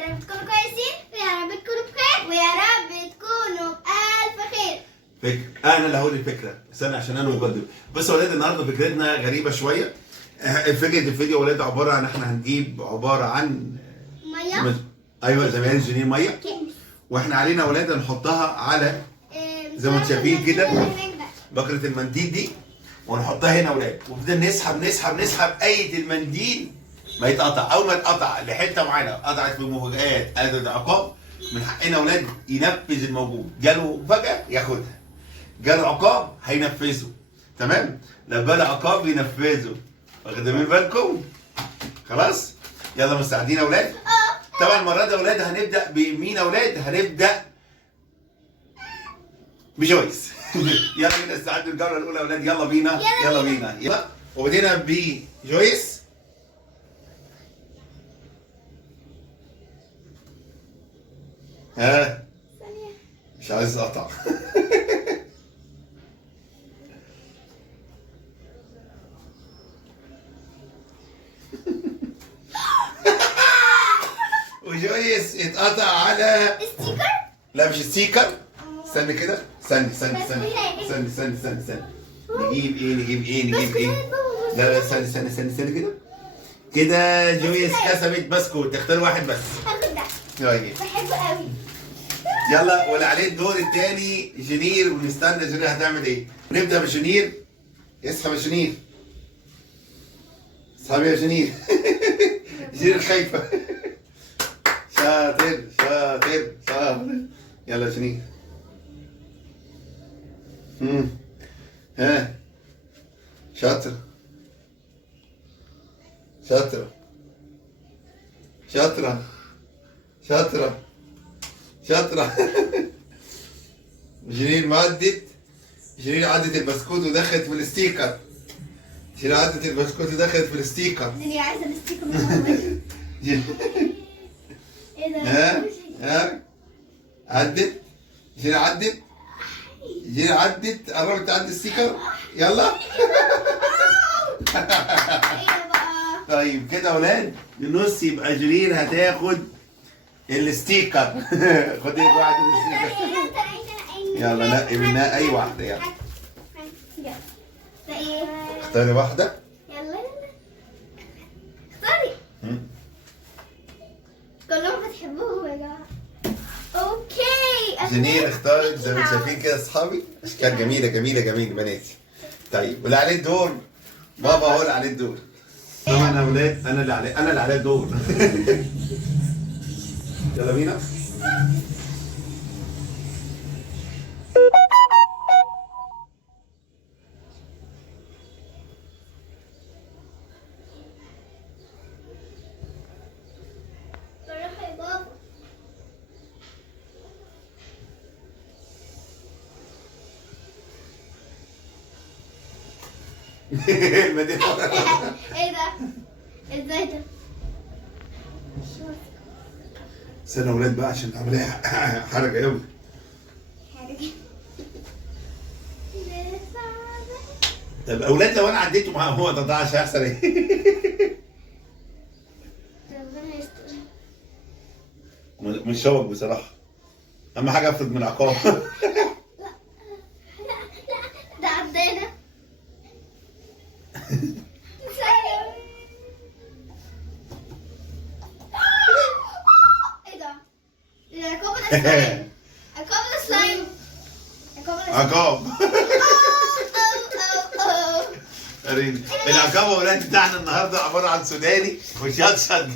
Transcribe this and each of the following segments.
يا رب تكونوا كويسين ويا رب تكونوا بخير ويا رب تكونوا بألف خير. انا اللي هقول الفكره، استنى عشان انا مقدم. بصوا يا ولاد، النهارده فكرتنا غريبه شويه. فكره الفيديو يا ولاد عباره عن احنا هنجيب عباره عن ميه. ايوه زي ما قال جنين ميه، واحنا علينا يا ولاد نحطها على زي ما انتم شايفين كده بكره المنديل دي، ونحطها هنا يا ولاد، ونفضل نسحب نسحب نسحب اية المنديل ما يتقطع. اول ما يتقطع لحته معينه قطعت بمفاجآت اداه عقاب، من حقنا يا ولاد ينفذ الموجود. جاله مفاجاه ياخدها، جاله عقاب هينفذه، تمام؟ لو جاله عقاب ينفذه، واخدين بالكم؟ خلاص؟ يلا مستعدين يا ولاد؟ طبعا المره دي يا ولاد هنبدا بمين يا ولاد؟ هنبدا بجويس. يلا بينا نستعد الجوله الاولى يا ولاد، يلا بينا يلا بينا يلا. وبدينا بجويس. ها مش عايز اقطع. وجويس اتقطع على ستيكر؟ لا مش ستيكر. استنى كده، استنى استنى استنى استنى استنى استنى استنى. نجيب ايه نجيب ايه نجيب ايه؟ لا لا استنى استنى استنى استنى كده. كده جويس كسبت بسكوت، اختار واحد بس. هاخد ده. طيب بحبه قوي. يلا، واللي عليه الدور الثاني جنير، ونستنى جنير هتعمل ايه. نبدا بجنير. اسحب يا جنير، اسحب يا جنير. جنير خايفه. شاطر شاطر شاطر. يلا جنير. ها شاطرة شاطرة شاطرة شاطرة شاطرة. جنين ما عدت، جنين عدت البسكوت ودخلت في الستيكر. جنين عدت البسكوت ودخلت في الستيكر. الدنيا عايزه الستيكر من الاول. ايه ده؟ ها عدت، جنين عدت، جنين عدت، قربت تعدي الستيكر. يلا. ايه بقى؟ طيب كده يا ولاد النص يبقى جرير هتاخد الستيكر. خدي لك واحد من الستيكر. يلا نقي منها اي واحده. يلا ده ايه؟ اختاري واحده. يلا اختاري. كلهم هتحبوهم يا جماعه. اوكي. جنير اختارت زي ما انتم شايفين كده اصحابي، اشكال جميله جميله جميله بناتي. طيب واللي عليه الدور بابا هو اللي عليه الدور. طبعا يا ولاد انا اللي عليه الدور. يلا بينا. بالراحه يا بابا. المدينة. ايه ده؟ ازاي ده؟ استنى يا ولاد بقى عشان عمليه حركه قوي. طب اولاد لو انا عديته معاه هو ده عشان هيحصل ايه؟ ربنا يستر. مش شوك بصراحه، اهم حاجه افرج من العقاب. ده عدينا. ايه ده؟ العقاب ده سلايم. عقاب ده سلايم. عقاب. العقاب يا ولاد بتاعنا النهارده عباره عن سوداني وشطشط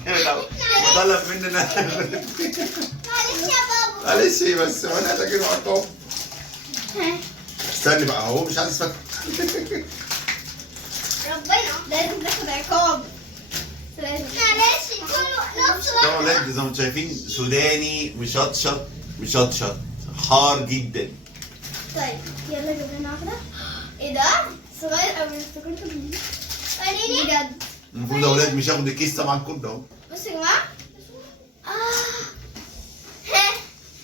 وطلب مننا. معلش يا بابا. معلش بس وانا هتجيب عقاب. استني بقى هو مش عايز يفتح. ربنا لازم ناخد عقاب. معلش كله نفس طبعا ولاد زي ما انتم شايفين سوداني مشطشط مشطشط حار جدا. طيب يلا جيب لنا واحدة. ايه ده؟ صغير قوي افتكرته كبير. وريني بجد. المفروض يا ولاد مش هاخد الكيس طبعا كله اهو. بصوا يا جماعة. ها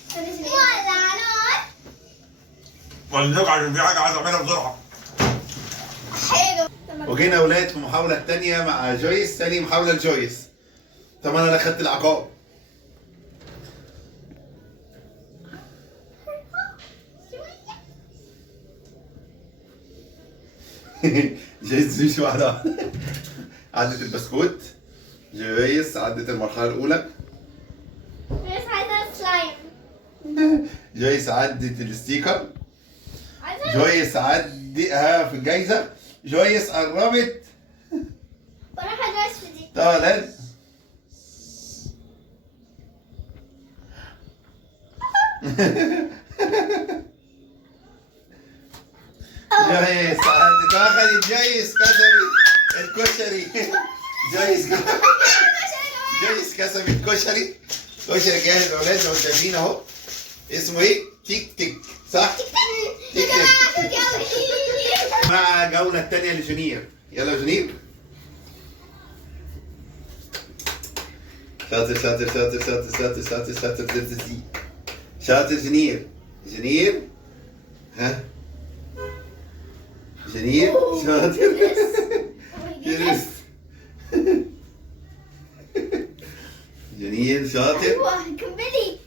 ولع نار. ولنرجع عشان في حاجه عايز اعملها بسرعه. حلو. وجينا يا ولاد في المحاولة الثانية مع جويس، ثاني محاولة لجويس. طبعا أنا خدت العقاب. جويس مش واحدة. عدت البسكوت. جويس عدت المرحلة الأولى. بس عايزة سلايم. جويس عدت الستيكر. عايزة جويس عدها في الجايزة. جويس قربت. بروح أجوز في دي. طالع. جويس عدت واخدت. جويس كسبت الكشري. جويس كسبت كشري. كشري جاهز يا اولاد، لو شايفين اهو. اسمه ايه؟ تيك تيك، صح؟ تيك تيك. مع الجولة الثانية لجونير. يلا يا جونير. شاطر شاطر شاطر شاطر شاطر شاطر شاطر شاطر شاطر جونير. جونير. ها؟ جونير شاطر. يس. جونير شاطر. أيوة كملي.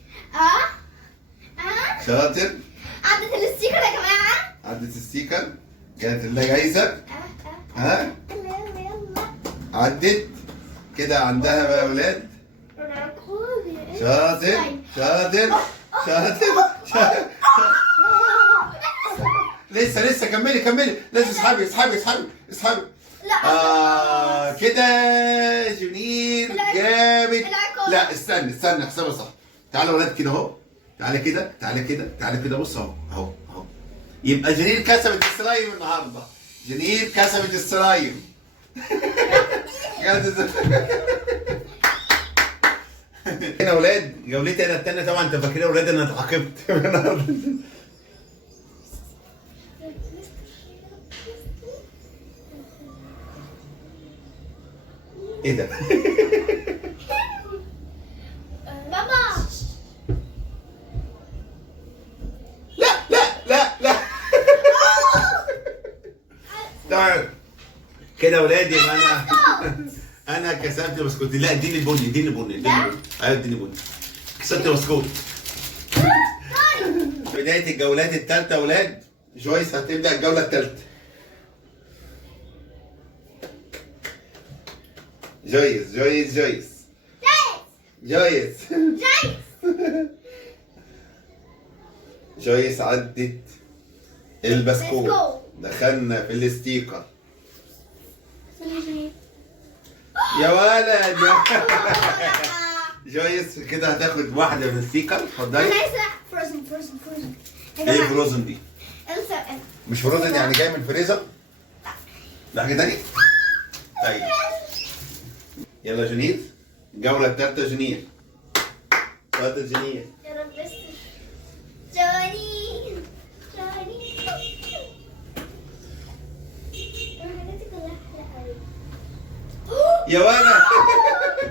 شاطر. عدت الستيكر يا جماعة. عدت الستيكر. كانت لها جايزة. ها؟ يلا يلا. عدت. كده عندها بقى اولاد. شاطر شاطر شاطر. لسه كملي كملي. لازم اسحبي اسحبي اسحبي اسحبي. لا. كده جونير جابت. لا استنى احسبها صح. تعالوا يا ولاد كده اهو. تعالى كده تعالى كده تعالى كده. بص اهو اهو اهو. يبقى جونير كسبت السلايم النهارده. جونير كسبت السلايم. هنا يا ولاد جولتي انا التانية. طبعا انت فاكرين يا ولاد ان انا اتعاقبت. ايه ده؟ بابا. لا. طيب كده يا ولاد يبقى انا كسبت بسكوت. لا اديني البني اديني البني اديني البني. ايوه اديني البني. كسبت بسكوت. بداية الجولات الثالثة يا ولاد. جويس هتبدأ الجولة الثالثة. جويس. جويس عدت البسكوت. دخلنا في الستيكر. يا ولد. جويس كده هتاخد واحدة من الستيكر. أنا اتفضلي. عايزة فروزن. ايه فروزن دي؟ مش فروزن يعني جاي من الفريزر؟ لا حاجة تانية؟ طيب يلا جونير. الجولة الثالثة جونير. شاطر جونير. يا رب استر. جوني. يا ولد.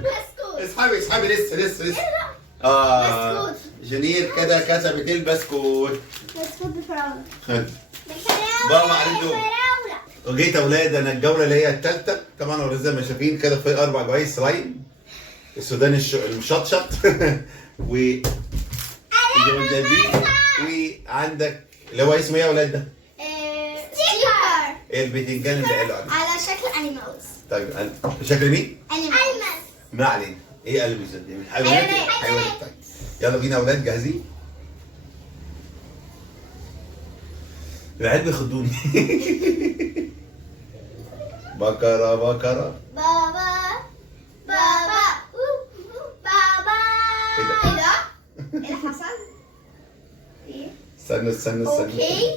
بسكوت. اسحبي لسه. بسكوت. جونير كده كسبت البسكوت. بسكوت بفراولة. خد. بابا عليك دور. وجيت يا اولاد انا الجوله اللي هي الثالثه. طبعا اولاد زي ما شايفين كده في 4 جوائز سلايم. السوداني المشطشط و وعندك اللي هو اسمه ايه يا اولاد ده؟ ستيكر. البتنجان اللي قالوا عليه. على شكل انيمالز. طيب شكل مين؟ انيمالز. ما علينا. ايه قلب دي؟ حيوانات. طيب يلا بينا يا اولاد جاهزين؟ العيال بيخضوني. بكرة بابا. ايه ده؟ ايه اللي حصل؟ ايه؟ استنى اوكي.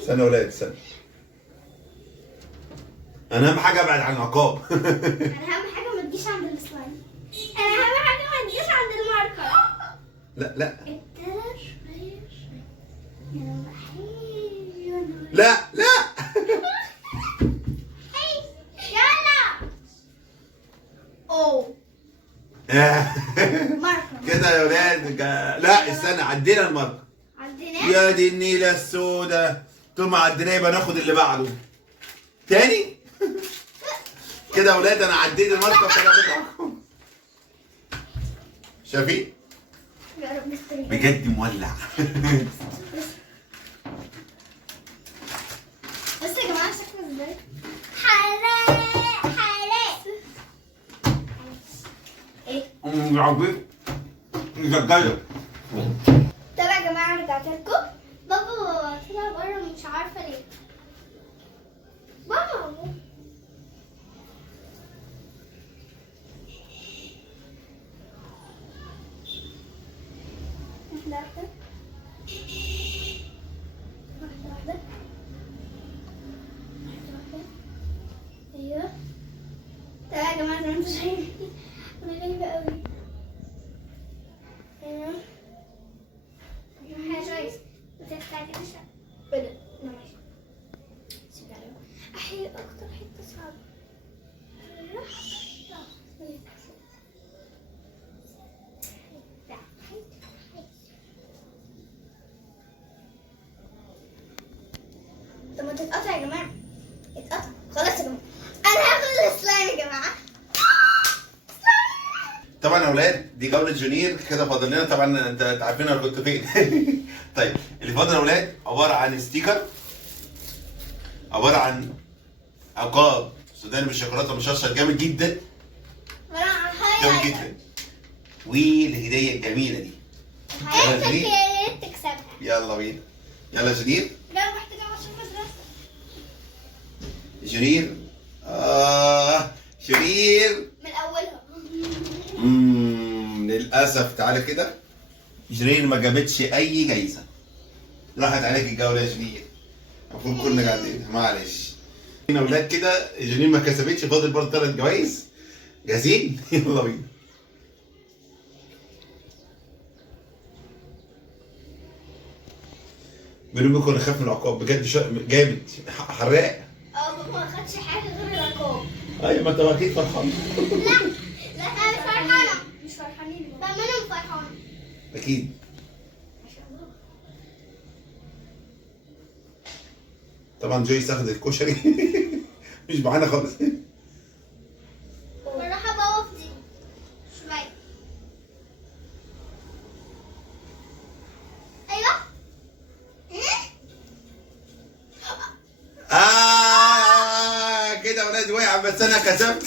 استنى يا ولاد استنى. انا اهم حاجه ابعد عن العقاب. انا اهم حاجه ما تجيش عند السلايم. انا اهم حاجه ما تجيش عند الماركر. لا ابتدى شويه. لا يلا. اوه. ماركر. كده يا ولاد لا استنى عدينا الماركر. عندنا. يا دي النيله السوداء. ثم عدينا يبقى ناخد اللي بعده تاني. كده يا ولاد انا عديت الماركر. شايفين؟ يا رب استريح. بجد مولع. بس يا جماعه شكله حراق. ايه؟ عظيم. مسجلة. طب يا جماعة رجعت لكم. بابا طلع بره مش عارفة ليه. بابا واحدة واحدة. ايوه. طب يا جماعة زي ما انتوا شايفين انا غريبة قوي. ايوه. يا جويس متستعجلش. بدأ ماشي. بسم الله الرحمن الرحيم. احيي اكتر حتة صعبة. طب ما تتقطع يا جماعة. اتقطع خلاص يا جماعة. انا هاخد السلايم يا جماعة. طبعا يا اولاد دي جوله جونير كده. فاضل لنا طبعا، انت عارفين انا كنت فين. طيب اللي فاضل يا اولاد عباره عن ستيكر، عباره عن عقاب سوداني بالشوكولاته مشطشط جامد جدا، جامد جدا، والهديه الجميله دي. حياتك يا ريت تكسبها. يلا بينا. يلا جونير. لا محتاجة عشان مدرسة. جونير. جونير. من أولها. للاسف. تعالى كده. جونير ما جابتش اي جايزه. راحت عليك الجوله يا جونير. المفروض كنا قاعدين. معلش. هنا اولاد كده جونير ما كسبتش. فاضل برضه 3 جوائز. جاهزين؟ يلا بينا. بيني وبينكم انا خايف من العقاب بجد. جامد حراق. بابا ما خدش حاجة غير العقاب. ايوه ما انت اكيد فرحان. لا أنا مش فرحانة. مش فرحانين. طب أنا فرحانة. اكيد. طبعا جويس اخذ الكشري. مش معانا خالص. بالراحة بقف دي شوية. أيوه. كده ولاد وقع بس انا كسبت.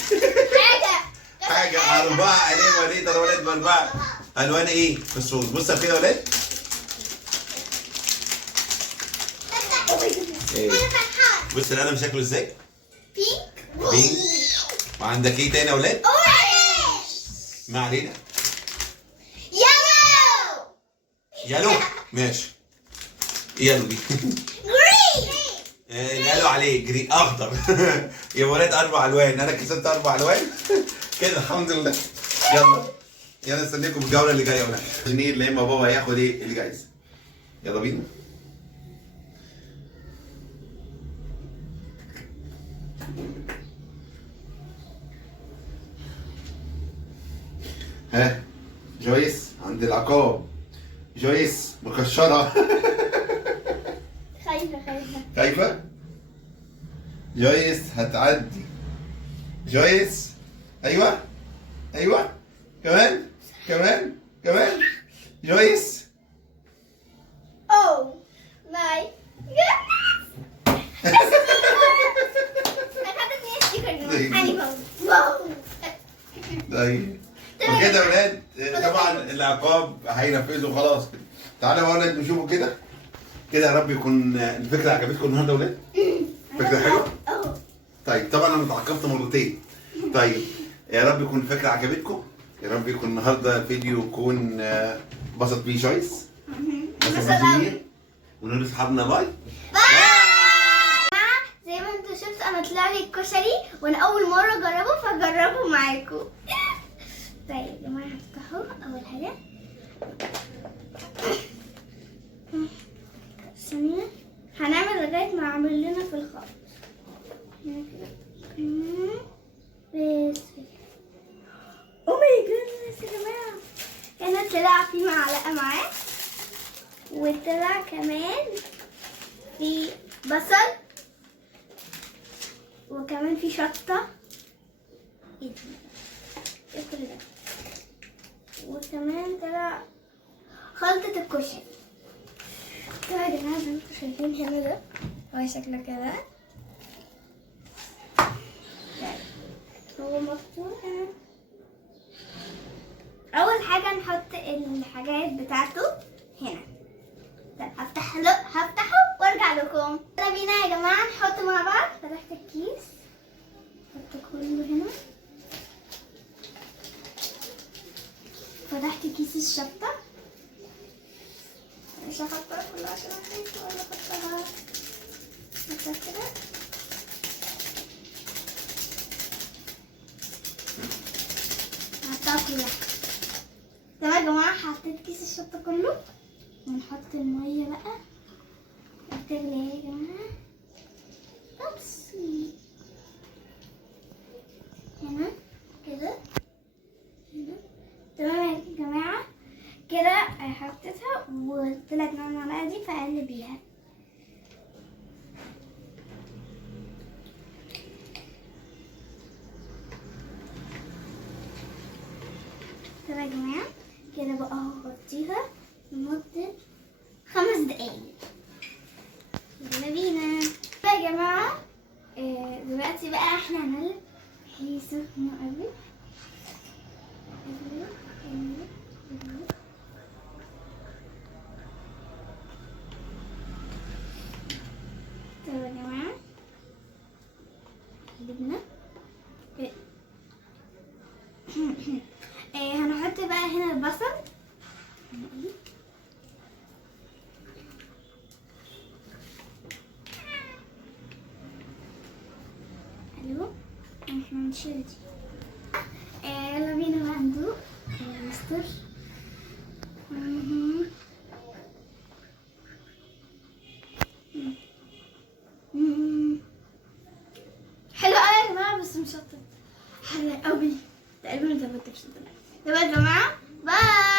حاجة 4 ألوان وليد. ولاد ب4 ألوان ايه؟ في الصوص. بص كده يا ولاد. أنا فرحانة. بص القلم شكله ازاي؟ بينك. بينك. وعندك ايه تاني يا ولاد؟ أورانج. ما علينا. يلو. يالو. ماشي. يالو دي. جرين. اللي قالوا عليه جري اخضر. يا ولاد 4 ألوان. انا كسبت 4 ألوان. كده الحمد لله. يلا يلا استنيكم في الجوله اللي جايه يا ولاد. جنيه لا اما بابا هياخد ايه اللي جايز. يلا بينا. ها جويس عند العقاب. جويس مكشره. خايفة. خايفه. جويس هتعدي. جويس. ايوه كمان جويس. Oh my goodness. أخدت ستيكر. واو. طيب وكده يا ولاد طبعا العقاب هينفذوا خلاص. تعالوا يا ولاد نشوفوا كده. كده يا رب يكون الفكره عجبتكم النهارده يا ولاد. فكره حلوه. طيب طبعا انا اتعاقبت مرتين. طيب يا رب يكون الفكره عجبتكم. يا رب يكون النهارده الفيديو يكون بسط بيه جويس. ونقول لاصحابنا باي. زي ما انتوا شفتوا انا طلع لي الكشري وانا اول مره اجربه فجربه معاكم. طيب يا جماعه هفتحه اول حاجه. ثانيه هنعمل لغايه ما اعمل لنا في الخط. بس او ماي جودنس يا جماعه. هنا طلع في معلقه معاه وطلع كمان في بصل وكمان في شطة. ايه كل ده؟ وكمان طلع خلطة الكشري. طبعا يا جماعة زي ما انتوا شايفين هنا ده هو شكله كده. هو مفتوح. اول حاجه نحط الحاجات بتاعته هنا. طب هفتحه وارجع لكم. يلا بينا يا جماعه نحط مع بعض. فتحت الكيس، حط كله هنا. فتحت كيس الشطه، مش هحطها كلها عشان اخاف ولا احطها كده. هحطها كلها. تمام يا جماعه، حطيت كيس الشطه كله. ونحط الميه بقى وتغلي يا جماعه. بس هنا كده هنا. تمام يا جماعه كده حطيتها وطلعت مع المعلقه دي، فاقلب بيها. تمام يا جماعه كده بقى هغطيها لمده 5 دقايق. يلا بينا بقى يا جماعه. دلوقتي بقى احنا هنقلب. هي سخنه قوي. طيب يا جماعه قلبنا. هنحط بقى هنا البصل. الو، احنا نشيل دي. يلا بينا بقى ندوق المستر. حلو قوي يا جماعه، بس مش شطه. حلو قوي تقريبا. زي ما انت مش. طب يا جماعه باي.